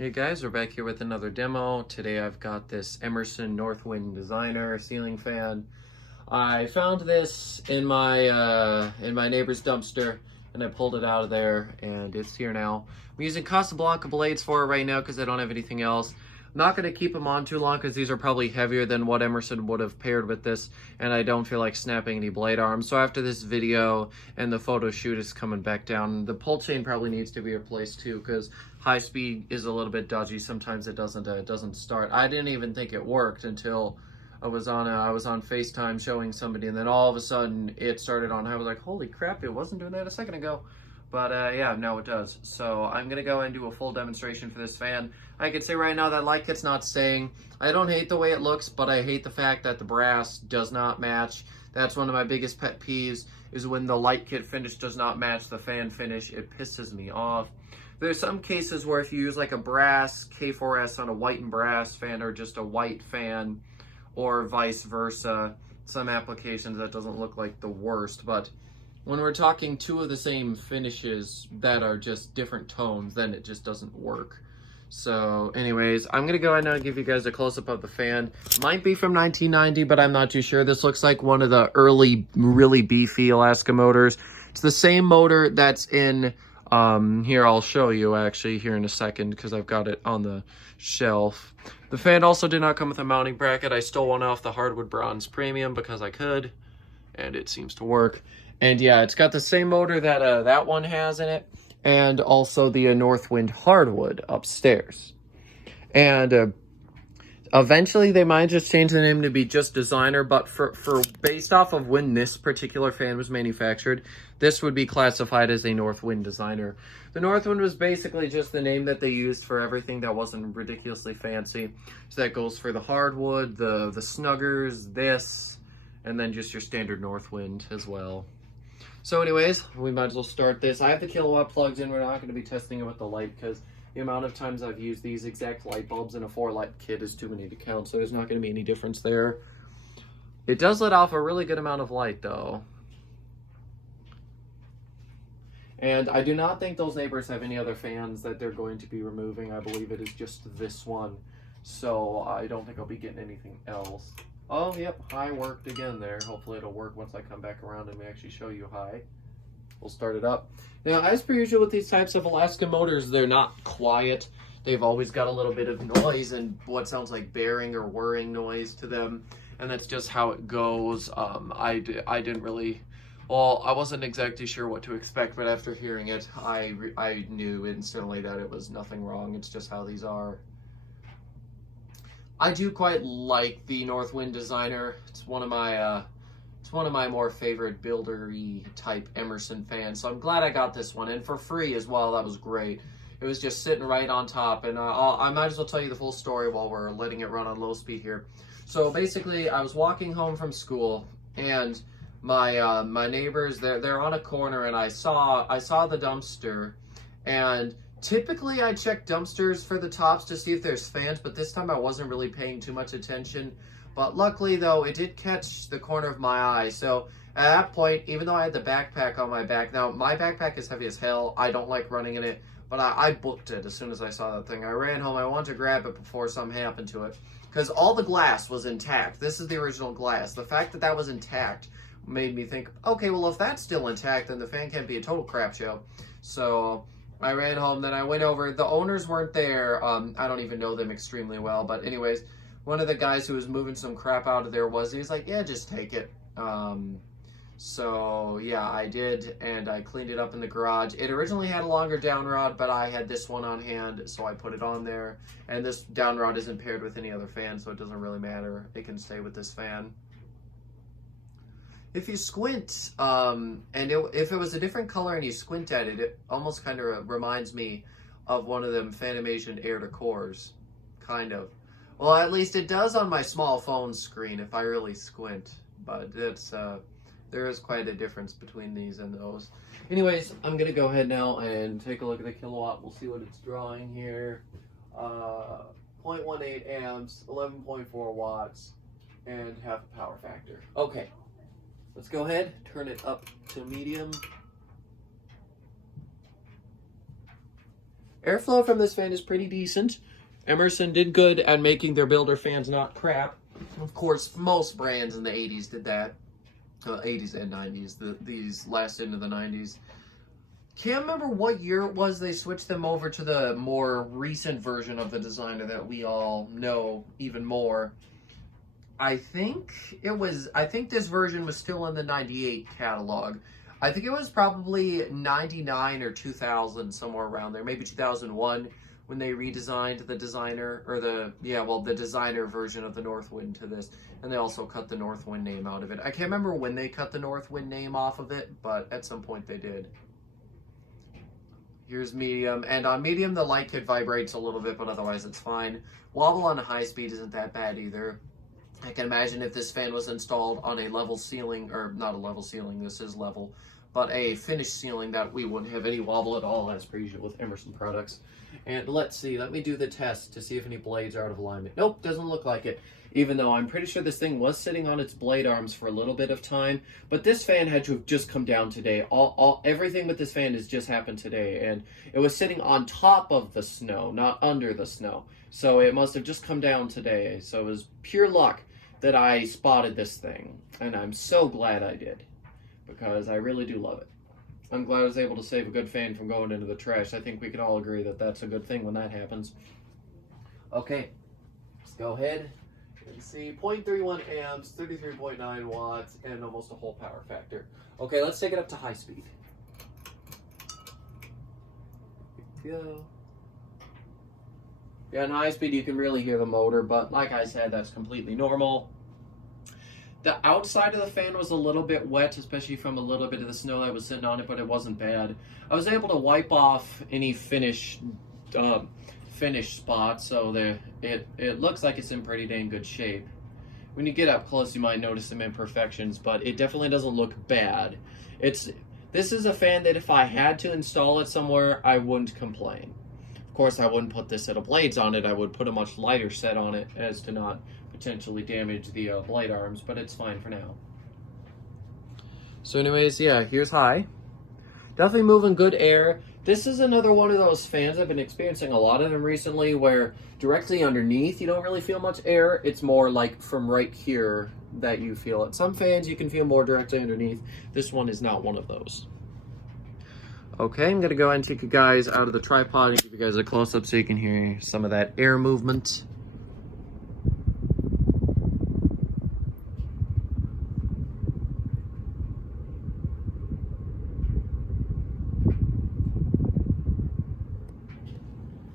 Hey guys, we're back here with another demo. Today I've got this Emerson Northwind Designer ceiling fan. I found this in my neighbor's dumpster and I pulled it out of there and it's here now. I'm using Casablanca blades for it right now because I don't have anything else. I'm not going to keep them on too long because these are probably heavier than what Emerson would have paired with this, and I don't feel like snapping any blade arms. So after this video and the photo shoot is coming back down, the pull chain probably needs to be replaced too because high speed is a little bit dodgy. Sometimes it doesn't start. I didn't even think it worked until I was on FaceTime showing somebody, and then all of a sudden it started on. I was like, holy crap, it wasn't doing that a second ago. But yeah, now it does. So I'm gonna go and do a full demonstration for this fan. I could say right now that light kit's not staying. I don't hate the way it looks, but I hate the fact that the brass does not match. That's one of my biggest pet peeves, is when the light kit finish does not match the fan finish. It pisses me off. There's some cases where if you use like a brass K4S on a white and brass fan, or just a white fan, or vice versa, some applications that doesn't look like the worst, but when we're talking two of the same finishes that are just different tones, then it just doesn't work. So anyways, I'm gonna go ahead and give you guys a close-up of the fan. Might be from 1990, but I'm not too sure. This looks like one of the early, really beefy Alaska motors. It's the same motor that's in, here I'll show you actually here in a second because I've got it on the shelf. The fan also did not come with a mounting bracket. I stole one off the Hardwood Bronze Premium because I could, and it seems to work. And yeah, it's got the same motor that that one has in it, and also the Northwind Hardwood upstairs. And eventually they might just change the name to be just Designer, but for based off of when this particular fan was manufactured, this would be classified as a Northwind Designer. The Northwind was basically just the name that they used for everything that wasn't ridiculously fancy. So that goes for the hardwood, the snuggers, this, and then just your standard Northwind as well. So anyways, we might as well start this. I have the kilowatt plugged in. We're not going to be testing it with the light because the amount of times I've used these exact light bulbs in a 4-light kit is too many to count, so there's not going to be any difference there. It does let off a really good amount of light though. And I do not think those neighbors have any other fans that they're going to be removing. I believe it is just this one. So I don't think I'll be getting anything else. Oh, yep, high worked again there. Hopefully it'll work once I come back around and we actually show you high. We'll start it up. Now, as per usual with these types of Alaska motors, they're not quiet. They've always got a little bit of noise and what sounds like bearing or whirring noise to them. And that's just how it goes. I didn't really... Well, I wasn't exactly sure what to expect, but after hearing it, I knew instantly that it was nothing wrong. It's just how these are. I do quite like the Northwind Designer. It's one of my more favorite buildery type Emerson fans. So I'm glad I got this one, and for free as well. That was great. It was just sitting right on top, and I might as well tell you the full story while we're letting it run on low speed here. So basically, I was walking home from school, and my neighbors, they're on a corner, and I saw the dumpster, and typically I check dumpsters for the tops to see if there's fans, but this time I wasn't really paying too much attention. But luckily though, it did catch the corner of my eye. So at that point, even though I had the backpack on my back, now my backpack is heavy as hell. I don't like running in it, but I booked it as soon as I saw that thing. I ran home, I wanted to grab it before something happened to it, because all the glass was intact. This is the original glass. The fact that that was intact made me think, okay, well if that's still intact, then the fan can't be a total crap show. So I ran home, then I went over. The owners weren't there. I don't even know them extremely well, but anyways, one of the guys who was moving some crap out of there he was like, yeah, just take it. So yeah, I did, and I cleaned it up in the garage. It originally had a longer down rod, but I had this one on hand, so I put it on there. And this down rod isn't paired with any other fan, so it doesn't really matter. It can stay with this fan. If you squint, if it was a different color and you squint at it, it almost kind of reminds me of one of them Fanimation Air Decors, kind of. Well, at least it does on my small phone screen if I really squint, but it's, there is quite a difference between these and those. Anyways, I'm going to go ahead now and take a look at the kilowatt. We'll see what it's drawing here. 0.18 amps, 11.4 watts, and half a power factor. Okay. Let's go ahead, turn it up to medium. Airflow from this fan is pretty decent. Emerson did good at making their builder fans not crap. Of course, most brands in the 80s did that. 80s and 90s. These lasted into the 90s. Can't remember what year it was they switched them over to the more recent version of the Designer that we all know even more. I think this version was still in the 98 catalog. I think it was probably 99 or 2000, somewhere around there. Maybe 2001 when they redesigned the Designer, or the Designer version of the Northwind to this. And they also cut the Northwind name out of it. I can't remember when they cut the Northwind name off of it, but at some point they did. Here's medium, and on medium the light kit vibrates a little bit, but otherwise it's fine. Wobble on high speed isn't that bad either. I can imagine if this fan was installed on a level ceiling, or not a level ceiling, this is level, but a finished ceiling, that we wouldn't have any wobble at all, as per usual with Emerson products. And let's see, let me do the test to see if any blades are out of alignment. Nope, doesn't look like it. Even though I'm pretty sure this thing was sitting on its blade arms for a little bit of time, but this fan had to have just come down today. Everything with this fan has just happened today, and it was sitting on top of the snow, not under the snow. So it must have just come down today. So it was pure luck that I spotted this thing, and I'm so glad I did, because I really do love it. I'm glad I was able to save a good fan from going into the trash. I think we can all agree that that's a good thing when that happens. Okay, let's go ahead and see. 0.31 amps, 33.9 watts, and almost a whole power factor. Okay, let's take it up to high speed. Here we go. Yeah, in high speed you can really hear the motor, but like I said, that's completely normal. The outside of the fan was a little bit wet, especially from a little bit of the snow that was sitting on it, but it wasn't bad. I was able to wipe off any finish spots, so it looks like it's in pretty dang good shape. When you get up close, you might notice some imperfections, but it definitely doesn't look bad. This is a fan that if I had to install it somewhere, I wouldn't complain. Of course, I wouldn't put this set of blades on it. I would put a much lighter set on it as to not potentially damage the blade arms, but it's fine for now. So anyways, yeah, here's high. Definitely moving good air. This is another one of those fans. I've been experiencing a lot of them recently where directly underneath you don't really feel much air. It's more like from right here that you feel it. Some fans you can feel more directly underneath. This one is not one of those. Okay, I'm gonna go ahead and take you guys out of the tripod and give you guys a close-up so you can hear some of that air movement.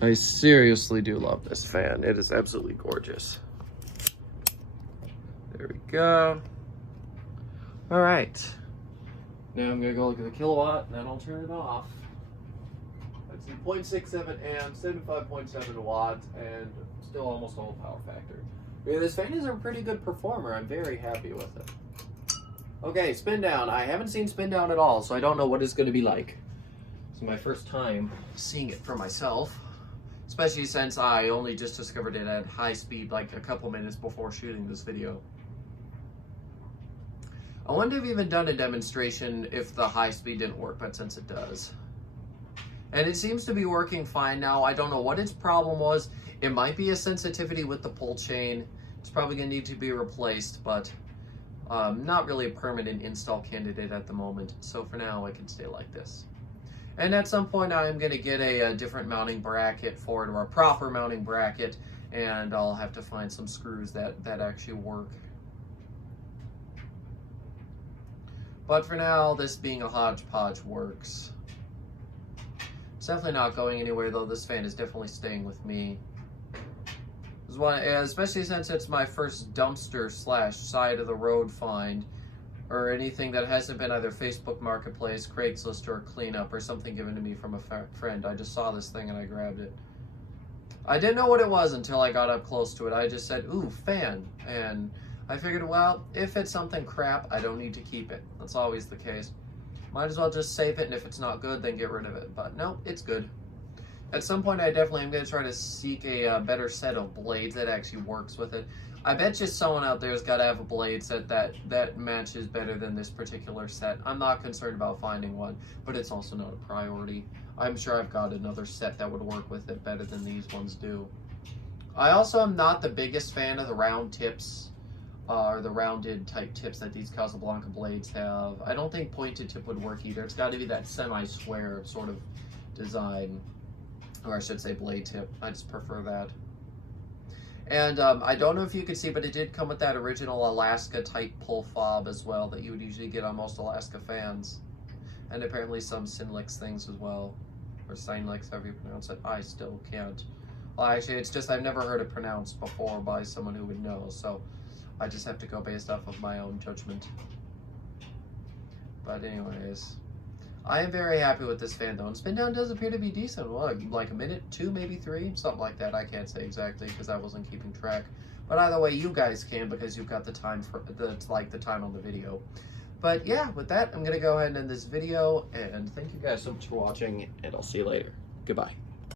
I seriously do love this fan. It is absolutely gorgeous. There we go. All right. Now I'm gonna go look at the kilowatt, and then I'll turn it off. Let's see, 0.67 amps, 75.7 watts, and still almost a whole power factor. Yeah, this fan is a pretty good performer. I'm very happy with it. Okay, spin down. I haven't seen spin down at all, so I don't know what it's gonna be like. It's my first time seeing it for myself. Especially since I only just discovered it at high speed like a couple minutes before shooting this video. I wouldn't have even done a demonstration if the high speed didn't work, but since it does. And it seems to be working fine now. I don't know what its problem was. It might be a sensitivity with the pull chain. It's probably gonna need to be replaced, but not really a permanent install candidate at the moment. So for now, it can stay like this. And at some point I'm going to get a different mounting bracket for it, or a proper mounting bracket, and I'll have to find some screws that actually work. But for now, this being a hodgepodge works. It's definitely not going anywhere though. This fan is definitely staying with me. Especially since it's my first dumpster / side of the road find, or anything that hasn't been either Facebook Marketplace, Craigslist, or cleanup, or something given to me from a friend. I just saw this thing and I grabbed it. I didn't know what it was until I got up close to it. I just said, ooh, fan. And I figured, well, if it's something crap, I don't need to keep it. That's always the case. Might as well just save it, and if it's not good, then get rid of it. But no, it's good. At some point, I definitely am going to try to seek a better set of blades that actually works with it. I bet you someone out there's got to have a blade set that matches better than this particular set. I'm not concerned about finding one, but it's also not a priority. I'm sure I've got another set that would work with it better than these ones do. I also am not the biggest fan of the round tips, or the rounded type tips that these Casablanca blades have. I don't think pointed tip would work either. It's got to be that semi-square sort of design, or I should say blade tip. I just prefer that. And I don't know if you could see, but it did come with that original Alaska type pull fob as well that you would usually get on most Alaska fans. And apparently some Sinlix things as well. Or Sinlix, however you pronounce it. I still can't. Well, actually, it's just I've never heard it pronounced before by someone who would know, so I just have to go based off of my own judgment. But anyways, I am very happy with this fan though, and spin down does appear to be decent. Well, like a minute, 2, maybe 3, something like that. I can't say exactly because I wasn't keeping track. But either way, you guys can because you've got the time for the time on the video. But yeah, with that, I'm gonna go ahead and end this video, and thank you guys so much for watching, and I'll see you later. Goodbye.